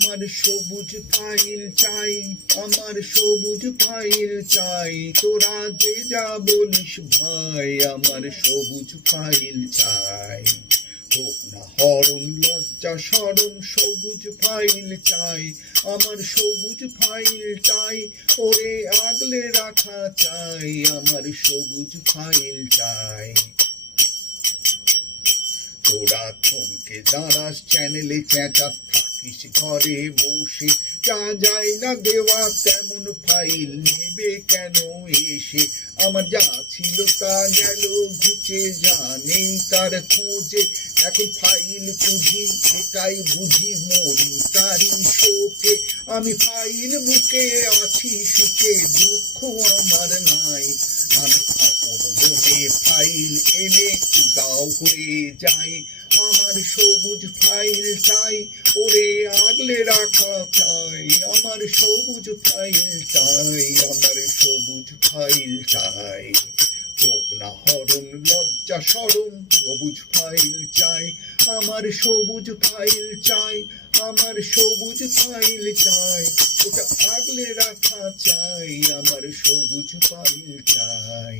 আমার সবুজ ফাইল চাই, আমার সবুজ ফাইল চাই, তোরা যে যা বলিস ভাই, আমার সবুজ ফাইল চাই। হোক না হরণ লজ্জা শরম, সবুজ ফাইল চাই, আমার সবুজ ফাইল চাই, ওরে আগলে রাখা চাই, আমার সবুজ ফাইল চাই। তোরা থমকে দাঁড়াস, চ্যানেলে চেঁচাস, থাকিস ঘরে বসে, যা যায় না দেওয়া তেমন ফাইল নেবে কেন এসে? আমার যা ছিল তা গেল ঘুচে, জানেই তার খোঁজে, এখন ফাইল খুঁজি, এটাই বুঝি মরি তারি শোকে। আমি ফাইল বুকে আছি সুখে, দুঃখ আমার নাই, আমি আপন মনে ফাইল এনে দাও হয়ে যাই। আমার সবুজ ফাইল চাই, ওরে আগলে রাখা চাই, আমার সবুজ ফাইল চাই, আমার সবুজ ফাইল চাই। হোক না হরণ লজ্জা শরম, সবুজ ফাইল চাই, আমার সবুজ ফাইল চাই, আমার সবুজ ফাইল চাই, ওটা আগলে রাখা চাই, আমার সবুজ ফাইল চাই।